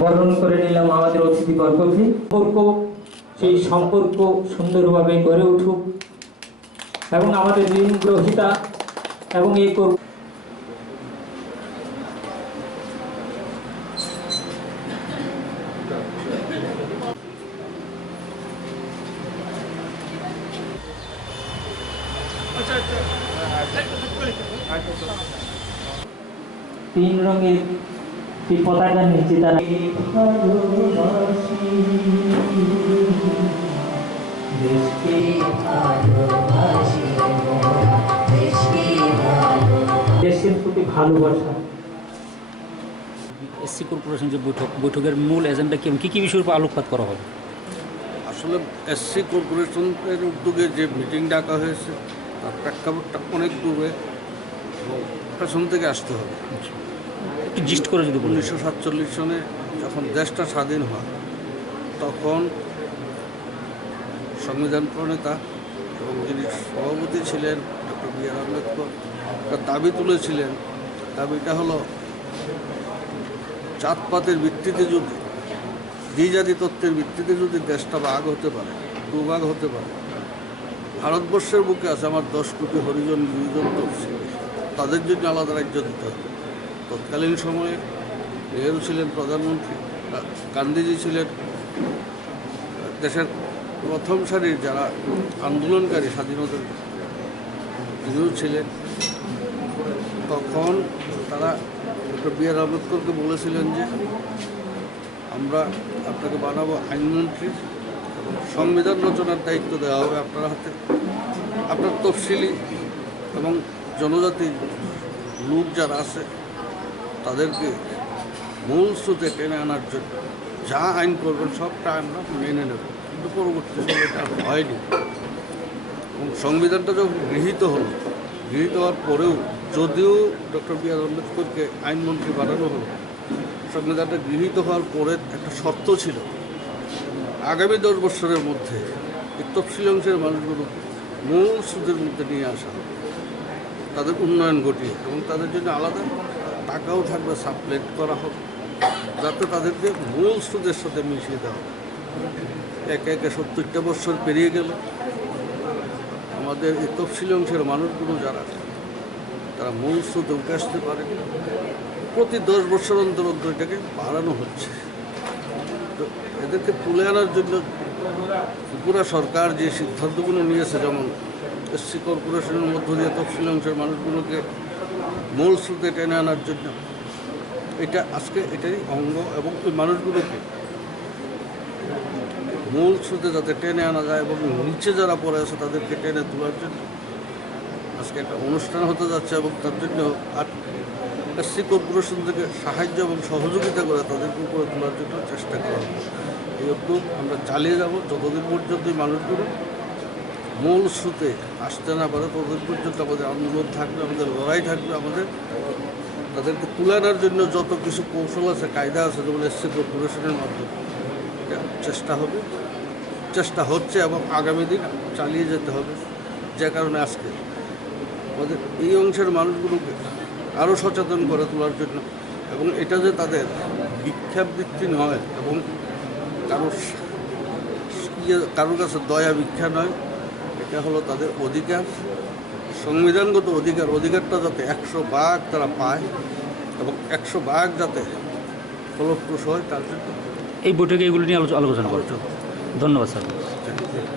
বরণ করে নিলাম আমাদের অতিথিবর্গকে। সেই সম্পর্ক সুন্দরভাবে গড়ে উঠুক এবং আমাদের ঋণ গ্রহিতা এবং এই 3 রঙের এই পতাকার নিচে তারা দেশের প্রতি ভালোবাসা। এসসি কর্পোরেশন যে বৈঠকের মূল এজেন্ডা কি কি বিষয়ের উপর আলোকপাত করা হবে? আসলে এসসি কর্পোরেশনের উদ্যোগে যে মিটিং ডাকা হয়েছে তার প্রেক্ষাপটটা অনেক দূরে এবং পেছন থেকে আসতে হবে। একটু জিস্ট করে যদি 1947 সনে যখন দেশটা স্বাধীন হয় তখন সংবিধান প্রণেতা এবং যিনি সভাপতি ছিলেন ডক্টর বি আর আম্বেদকর তার দাবি তুলেছিলেন। দাবিটা হলো জাতপাতের ভিত্তিতে যদি দ্বিজাতি তত্ত্বের ভিত্তিতে যদি দেশটা ভাগ হতে পারে, দুভাগ হতে পারে, ভারতবর্ষের বুকে আছে আমার 10 কোটি হরিজন গিরিজন তফসিলি, তাদের জন্য আলাদা রাজ্য দিতে হবে। তৎকালীন সময়ে নেহেরু ছিলেন প্রধানমন্ত্রী, গান্ধীজি ছিলেন দেশের প্রথম সারির যারা আন্দোলনকারী স্বাধীনতার, তিনিও ছিলেন। তখন তারা ডক্টর বি আর আম্বেদকরকে বলেছিলেন যে আমরা আপনাকে বানাবো আইনমন্ত্রী এবং সংবিধান রচনার দায়িত্ব দেওয়া হবে আপনার হাতে। আপনার তফসিলি এবং জনজাতি লোক যারা আছে তাদেরকে মূল স্রোতে টেনে আনার জন্য যা আইন করবেন সবটা আমরা মেনে নেব। কিন্তু পরবর্তী সময় এটা হয়নি এবং সংবিধানটা যখন গৃহীত হওয়ার পরেও যদিও ডক্টর বি আর আম্বেদকরকে আইনমন্ত্রী বানানো হলো, সংবিধানটা গৃহীত হওয়ার পরে একটা শর্ত ছিল আগামী 10 বছরের মধ্যে এই তফসিলি অংশের মানুষগুলো মূল স্রোতের মধ্যে নিয়ে আসা হবে, তাদের উন্নয়ন ঘটিয়ে এবং তাদের জন্য আলাদা টাকাও থাকবে, সাপ্লেট করা হবে যাতে তাদেরকে মূল স্রোতের সাথে মিশিয়ে দেওয়া হবে। একে একে 70টা বছর পেরিয়ে গেল, আমাদের এই তফসিলি অংশের মানুষগুলো যারা তারা মূল স্রোতে উঠে আসতে পারে। প্রতি 10 বছর অন্তর অন্তর এটাকে বাড়ানো হচ্ছে। তো এদেরকে তুলে আনার জন্য ত্রিপুরা সরকার যে সিদ্ধান্তগুলো নিয়েছে, যেমন এসসি কর্পোরেশনের মধ্য দিয়ে তফসিলি অংশের মানুষগুলোকে মূল স্রোতে টেনে আনার জন্য, এটা আজকে এটারই অঙ্গ এবং ওই মানুষগুলোকে মূল স্রোতে যাতে টেনে আনা যায় এবং নিচে যারা পড়ে আছে তাদেরকে টেনে তোলার জন্য আজকে একটা অনুষ্ঠান হতে যাচ্ছে এবং তার জন্য এসসি কর্পোরেশন থেকে সাহায্য এবং সহযোগিতা করে তাদেরকে উপরে তোলার জন্য চেষ্টা করা হবে। এই উদ্যোগ আমরা চালিয়ে যাব যতদিন পর্যন্ত এই মানুষগুলো মূল স্রোতে আসতে না পারে, ততদিন পর্যন্ত আমাদের আন্দোলন থাকবে, আমাদের লড়াই থাকবে, আমাদের তাদেরকে তুলে আনার জন্য যত কিছু কৌশল আছে, কায়দা আছে, যেমন এসসি কর্পোরেশনের মাধ্যমে চেষ্টা হচ্ছে এবং আগামী দিন চালিয়ে যেতে হবে। যে কারণে আজকে আমাদের এই অংশের মানুষগুলোকে আরও সচেতন করে তোলার জন্য এবং এটা যে তাদের ভিক্ষাবৃত্তি নয় এবং কারোর কাছে দয়া ভিক্ষা নয়, এটা হলো তাদের অধিকার, সংবিধানগত অধিকারটা যাতে 100% তারা পায় এবং 100% যাতে ফলপ্রসূ হয় তার জন্য এই বৈঠকে এগুলো নিয়ে আলোচনা করতে। ধন্যবাদ স্যার।